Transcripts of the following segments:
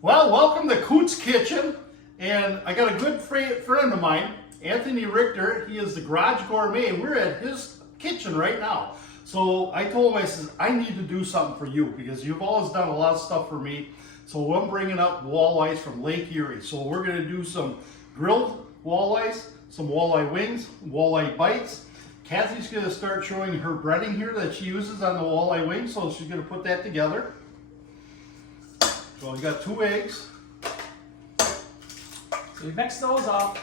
Well, welcome to Coot'S Kitchen, and I got a good friend of mine, Anthony Richter. He is the Garage Gourmet. We're at his kitchen right now. So I told him, I said, I need to do something for you because you've always done a lot of stuff for me. So I'm bringing up walleyes from Lake Erie. So we're going to do some grilled walleyes, some walleye wings, walleye bites. Kathy's going to start showing her breading here that she uses on the walleye wings. So she's going to put that together. So we got 2 eggs. So you mix those up.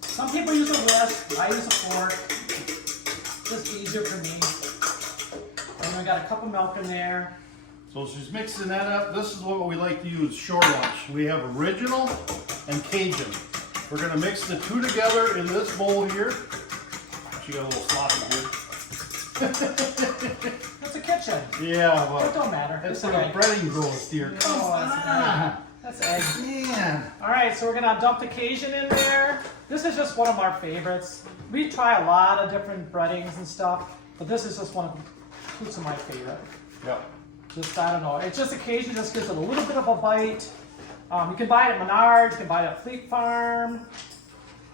Some people use a whisk, I use a fork. Just easier for me. And we got a cup of milk in there. So she's mixing that up. This is what we like to use, shore lunch. We have original and Cajun. We're gonna mix the two together in this bowl here. She got a little sloppy here. That's a kitchen. Yeah, well. It don't matter. That's like a breading roast here. Come on. That's egg. Man. All right, so we're gonna dump the Cajun in there. This is just one of our favorites. We try a lot of different breadings and stuff, but this is just one of my favorite. Yeah. Just, I don't know, it's just Cajun just gives it a little bit of a bite. You can buy it at Menards, you can buy it at Fleet Farm,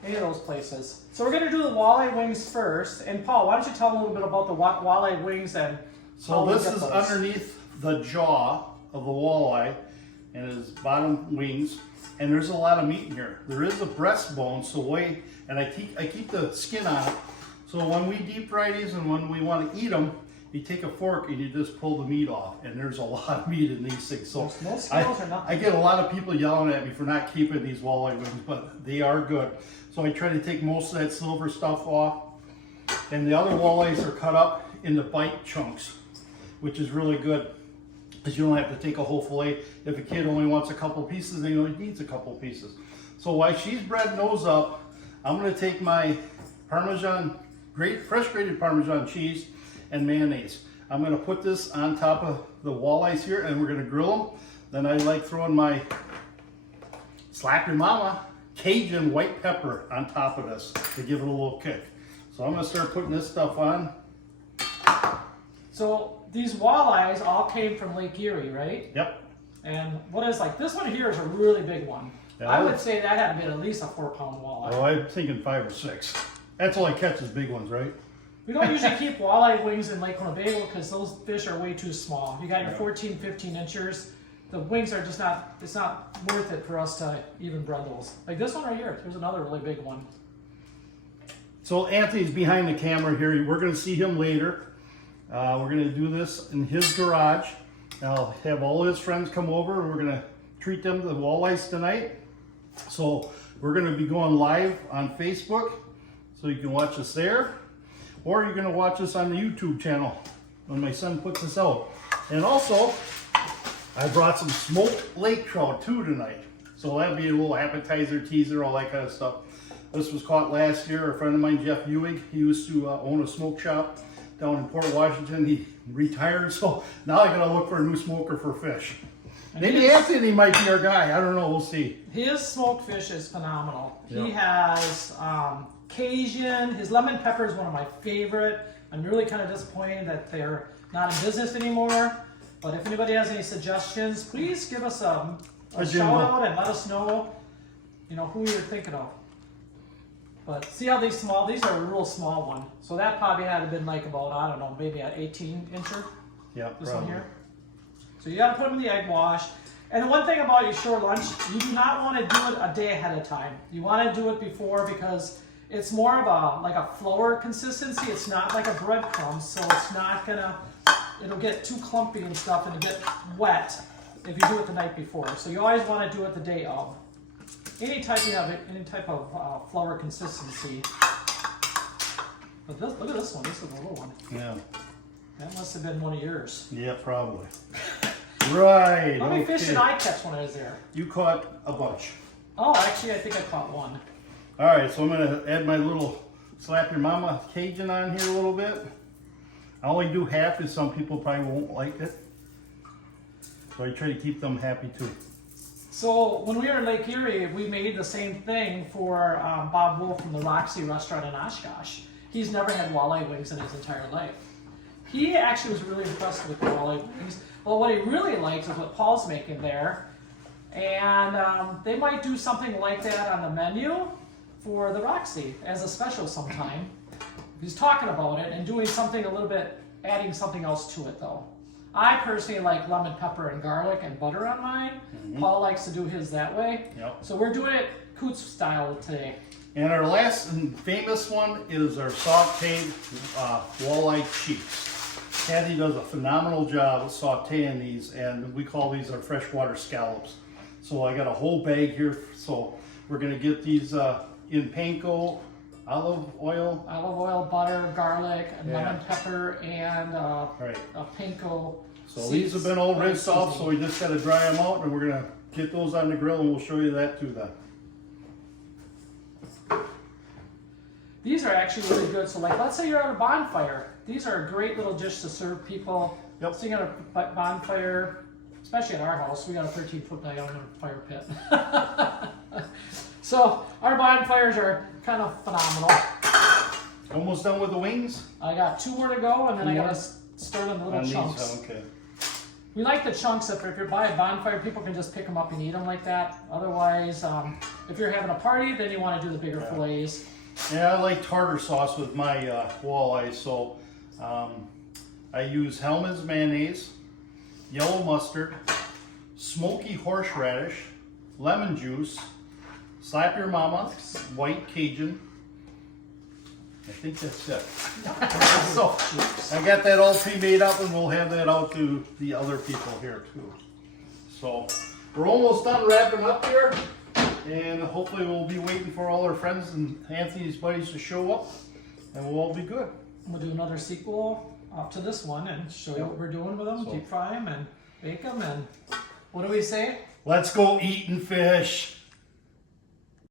any of those places. So we're gonna do the walleye wings first. And Paul, why don't you tell them a little bit about the walleye wings and so this is underneath the jaw of the walleye and his bottom wings. And there's a lot of meat in here. There is a breastbone, so wait, and I keep the skin on it. So when we deep fry these and when we want to eat them, you take a fork and you just pull the meat off. And there's a lot of meat in these things. So no scales or nothing. I get a lot of people yelling at me for not keeping these walleye wings, but they are good. So I try to take most of that silver stuff off. And the other walleyes are cut up into bite chunks, which is really good. Because you don't have to take a whole fillet. If a kid only wants a couple pieces, then he only needs a couple pieces. So while she's breading those up, I'm going to take my Parmesan, fresh grated Parmesan cheese and mayonnaise. I'm going to put this on top of the walleyes here and we're going to grill them. Then I like throwing my Slap Your Mama Cajun white pepper on top of this to give it a little kick. So I'm going to start putting this stuff on. So these walleyes all came from Lake Erie, right? Yep. And what is this one here is a really big one. Yeah, I would say that had to be at least a 4-pound walleye. Oh, I'm thinking 5 or 6. That's all I catch is big ones, right? We don't usually keep walleye wings in Lake Winnebago because those fish are way too small. You got your 14, 15 inchers. The wings are just not, it's not worth it for us to even bread those. Like this one right here, here's another really big one. So Anthony's behind the camera here. We're going to see him later. We're going to do this in his garage. I'll have all his friends come over and we're going to treat them to the walleyes tonight. So we're going to be going live on Facebook, so you can watch us there. Or you're going to watch us on the YouTube channel when my son puts this out. And also, I brought some smoked lake trout too tonight. So that'll be a little appetizer, teaser, all that kind of stuff. This was caught last year. A friend of mine, Jeff Ewing, he used to own a smoke shop down in Port Washington. He retired, so now I gotta look for a new smoker for fish. And maybe Anthony might be our guy. I don't know. We'll see. His smoked fish is phenomenal. Yeah. He has Cajun. His lemon pepper is one of my favorite. I'm really kind of disappointed that they're not in business anymore. But if anybody has any suggestions, please give us a shout out and let us know, who you're thinking of. But see how these are a real small one. So that probably had to been like about, I don't know, maybe an 18 incher. Yeah, this probably. one here. So you gotta put them in the egg wash. And the one thing about your shore lunch, you do not want to do it a day ahead of time. You want to do it before because it's more of like a flour consistency. It's not like a breadcrumb, so it's not gonna, it'll get too clumpy and stuff and get wet if you do it the night before. So you always want to do it the day of. Any type of flour consistency. But look at this one. This is a little one. Yeah. That must have been one of yours. Yeah, probably. Right. How many fish did I catch when I was there? You caught a bunch. Oh, actually, I think I caught one. All right, so I'm gonna add my little Slap Your Mama Cajun on here a little bit. I only do half because some people probably won't like it. So I try to keep them happy too. So when we were in Lake Erie, we made the same thing for Bob Wolf from the Roxy restaurant in Oshkosh. He's never had walleye wings in his entire life. He actually was really impressed with the walleye wings. Well, what he really liked is what Paul's making there. And they might do something like that on the menu for the Roxy as a special sometime. He's talking about it and doing something a little bit, adding something else to it though. I personally like lemon pepper and garlic and butter on mine. Paul likes to do his that way. Yep. So we're doing it Coot'S style today. And our last and famous one is our sauteed walleye cheeks. Kathy does a phenomenal job of sauteing these, and we call these our freshwater scallops. So I got a whole bag here. So we're gonna get these in panko, olive oil, butter, garlic, and lemon pepper, and right. a panko. So these have been all rinsed off, so we just gotta dry them out, and we're gonna get those on the grill, and we'll show you that too then. These are actually really good. So like, let's say you're at a bonfire. These are a great little dish to serve people. Yep. Sitting at a bonfire, especially at our house. We got a 13-foot diameter fire pit. So our bonfires are kind of phenomenal. Almost done with the wings? I got 2 more to go, and then I gotta start on the little chunks. Okay. We like the chunks. If you're by a bonfire, people can just pick them up and eat them like that. Otherwise, if you're having a party, then you want to do the bigger fillets. Yeah, I like tartar sauce with my walleye, so I use Hellmann's mayonnaise, yellow mustard, smoky horseradish, lemon juice, Slap Your Mama, white Cajun. I think that's it. So I got that all pre-made up, and we'll have that out to the other people here too. So we're almost done wrapping up here, and hopefully we'll be waiting for all our friends and Anthony's buddies to show up, and we'll all be good. We'll do another sequel to this one and show you what we're doing with them, deep fry them and bake them, and what do we say? Let's go eating fish.